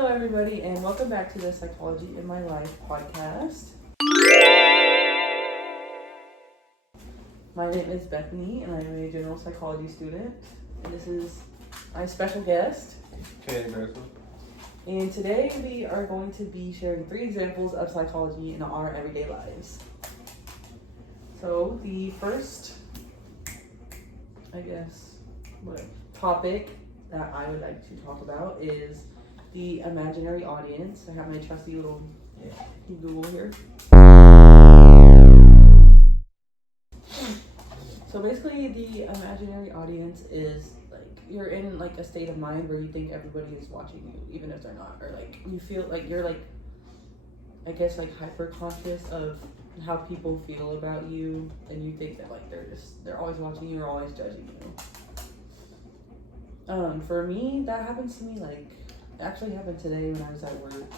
Hello, everybody, and welcome back to the Psychology in My Life podcast. My name is Bethany, and I am a general psychology student. And this is my special guest. Okay, Marissa. And today we are going to be sharing 3 examples of psychology in our everyday lives. So the first, topic that I would like to talk about is the imaginary audience. I have my trusty little Google here. So basically, the imaginary audience is like you're in like a state of mind where you think everybody is watching you, even if they're not, or like you feel like you're like, I guess like hyper conscious of how people feel about you, and you think that like they're always watching you or always judging you. For me, that happens to me like. It actually happened today when I was at work.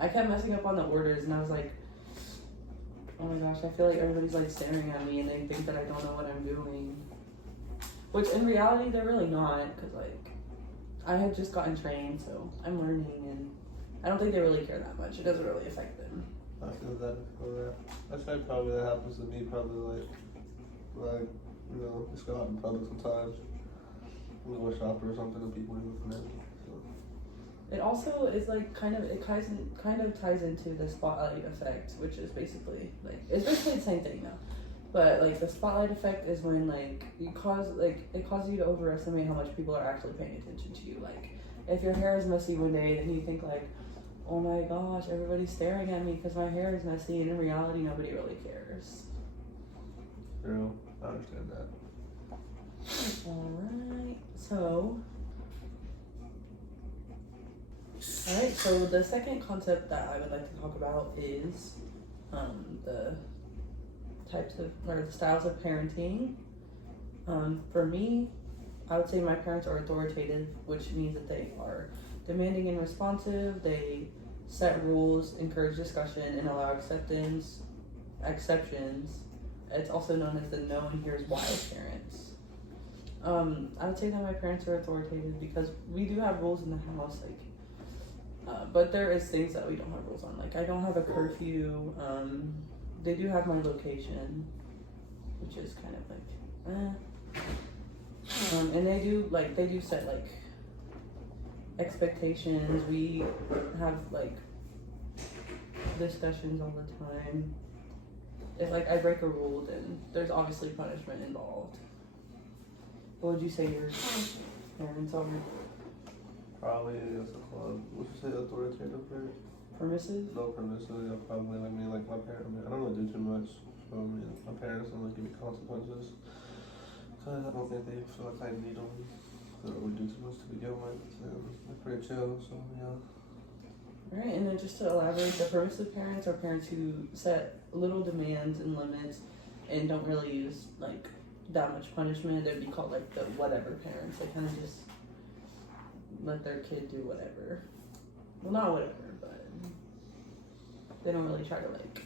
I kept messing up on the orders, and I was like, oh my gosh, I feel like everybody's like staring at me and they think that I don't know what I'm doing. Which in reality, they're really not, because like, I had just gotten trained, so I'm learning, and I don't think they really care that much. It doesn't really affect them. I feel that. I say probably that happens to me, probably like, you know, just go out in public sometimes. You go shop or something, and people are looking at me. It also is like kind of ties into the spotlight effect, which is basically like it's basically the same thing now. But like the spotlight effect is when like it causes you to overestimate how much people are actually paying attention to you. Like if your hair is messy one day, then you think like, oh my gosh, everybody's staring at me because my hair is messy, and in reality nobody really cares. True, I understand that. Alright, so the second concept that I would like to talk about is the styles of parenting. For me, I would say my parents are authoritative, which means that they are demanding and responsive. They set rules, encourage discussion, and allow exceptions. It's also known as the know and here's why parents. I would say that my parents are authoritative because we do have rules in the house, but there is things that we don't have rules on. Like I don't have a curfew. They do have my location, which is kind of like, and they do set like expectations. We have like discussions all the time. If like I break a rule, then there's obviously punishment involved. What would you say your parents are? Probably as a club. Would you say authoritative parents? Permissive? No, permissive. Yeah, probably. Like me, like my parents. I don't really do too much. So my parents don't like give me consequences because I don't think they feel like I need them. They don't really do too much to begin with. And they're pretty chill. So yeah. Alright, and then just to elaborate, the permissive parents are parents who set little demands and limits and don't really use like that much punishment. They'd be called like the whatever parents. They kind of just let their kid do whatever. Well, not whatever, but they don't really try to like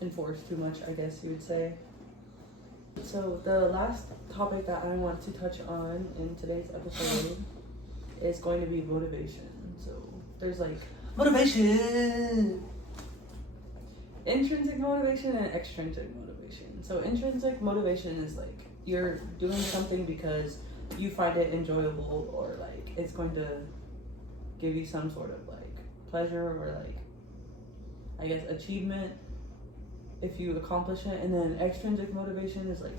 enforce too much, I guess you would say. So the last topic that I want to touch on in today's episode is going to be motivation. So there's like Motivation! Intrinsic motivation and extrinsic motivation. So intrinsic motivation is like you're doing something because you find it enjoyable, or like it's going to give you some sort of like pleasure or like I guess achievement if you accomplish it. And then extrinsic motivation is like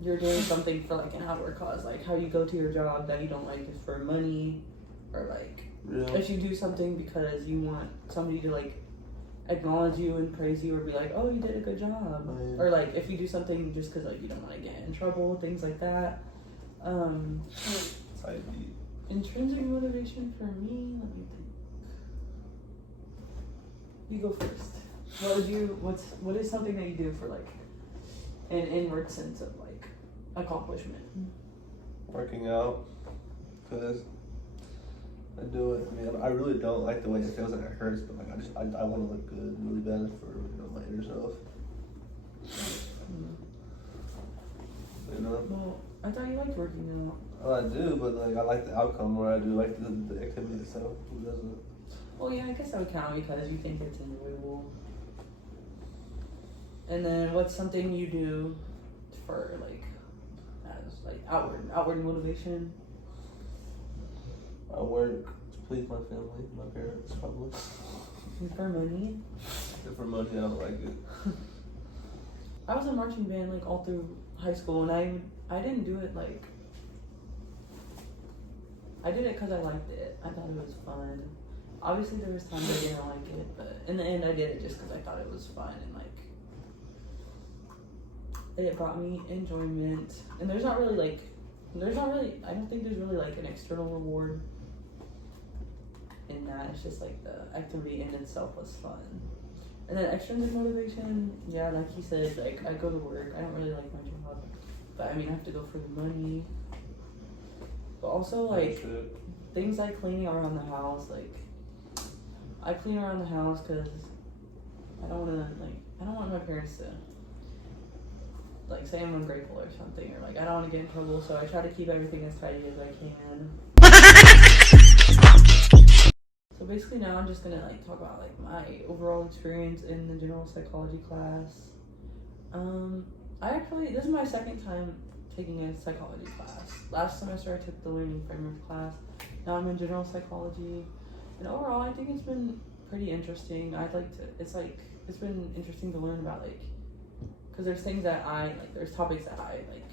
you're doing something for like an outward cause, like how you go to your job that you don't like is for money, or like if you do something because you want somebody to like acknowledge you and praise you or be like, oh, you did a good job. Or like if you do something just because like you don't want to get in trouble, things like that. Intrinsic motivation for me, let me think. You go first. What is something that you do for like an inward sense of like accomplishment? Working out, because I do it. I mean, I really don't like the way it feels and it hurts, but like I want to look good really bad for my inner self. You know? Well, I thought you liked working out. Well, I do, but like I like the outcome more. I do like the activity itself. Who doesn't? Well, yeah, I guess that would count because you think it's enjoyable. And then what's something you do for like as like outward motivation? I work to please my family, my parents, probably. And for money? If for money, I don't like it. I was in marching band like all through high school, and I didn't do it like. I did it because I liked it. I thought it was fun. Obviously, there was times I didn't like it, but in the end, I did it just because I thought it was fun and like it brought me enjoyment. And I don't think there's really like an external reward in that. It's just like the activity in itself was fun. And then extrinsic motivation, yeah, like he said, like I go to work. I don't really like my job, but I mean I have to go for the money. But also like things like cleaning around the house, like I clean around the house because I don't want my parents to like say I'm ungrateful or something, or like I don't want to get in trouble, so I try to keep everything as tidy as I can. So basically now I'm just gonna like talk about like my overall experience in the general psychology class. This is my second time taking a psychology class. Last semester I took the learning framework class. Now I'm in general psychology, and overall I think it's been pretty interesting. It's been interesting to learn about like, because there's things that there's topics that I like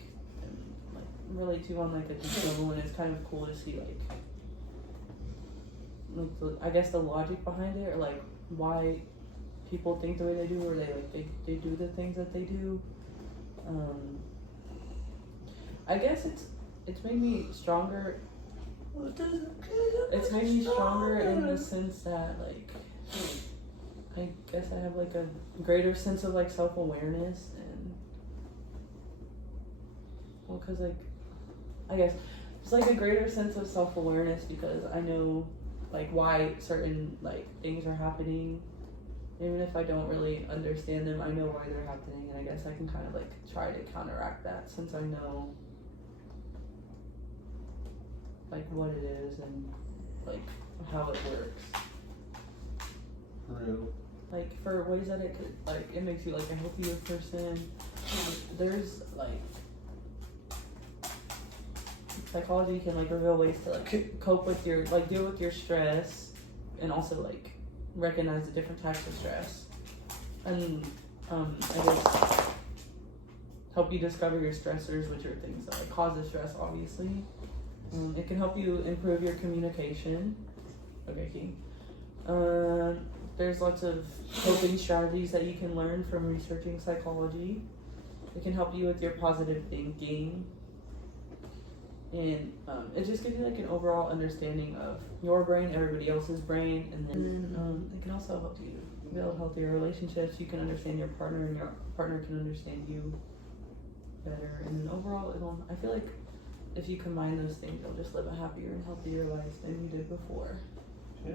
relate to on like a deep level, and it's kind of cool to see I guess the logic behind it, or like why people think the way they do, or they do the things that they do. I guess it's made me stronger. It's made me stronger in the sense that like I guess I have like a greater sense of like self-awareness, and because like I guess it's like a greater sense of self-awareness because I know like why certain like things are happening. Even if I don't really understand them, I know why they're happening, and I guess I can kind of like try to counteract that since I know like what it is and like how it works. For real. Like for ways that it could like it makes you like a healthier person. There's like psychology can like reveal ways to like cope with your like deal with your stress, and also like recognize the different types of stress, and I guess help you discover your stressors, which are things that like cause the stress. Obviously, it can help you improve your communication. Okay, King. There's lots of coping strategies that you can learn from researching psychology. It can help you with your positive thinking. And it just gives you like an overall understanding of your brain, everybody else's brain, and then it can also help you build healthier relationships. You can understand your partner, and your partner can understand you better. And then overall, I feel like if you combine those things, you'll just live a happier and healthier life than you did before. Yeah.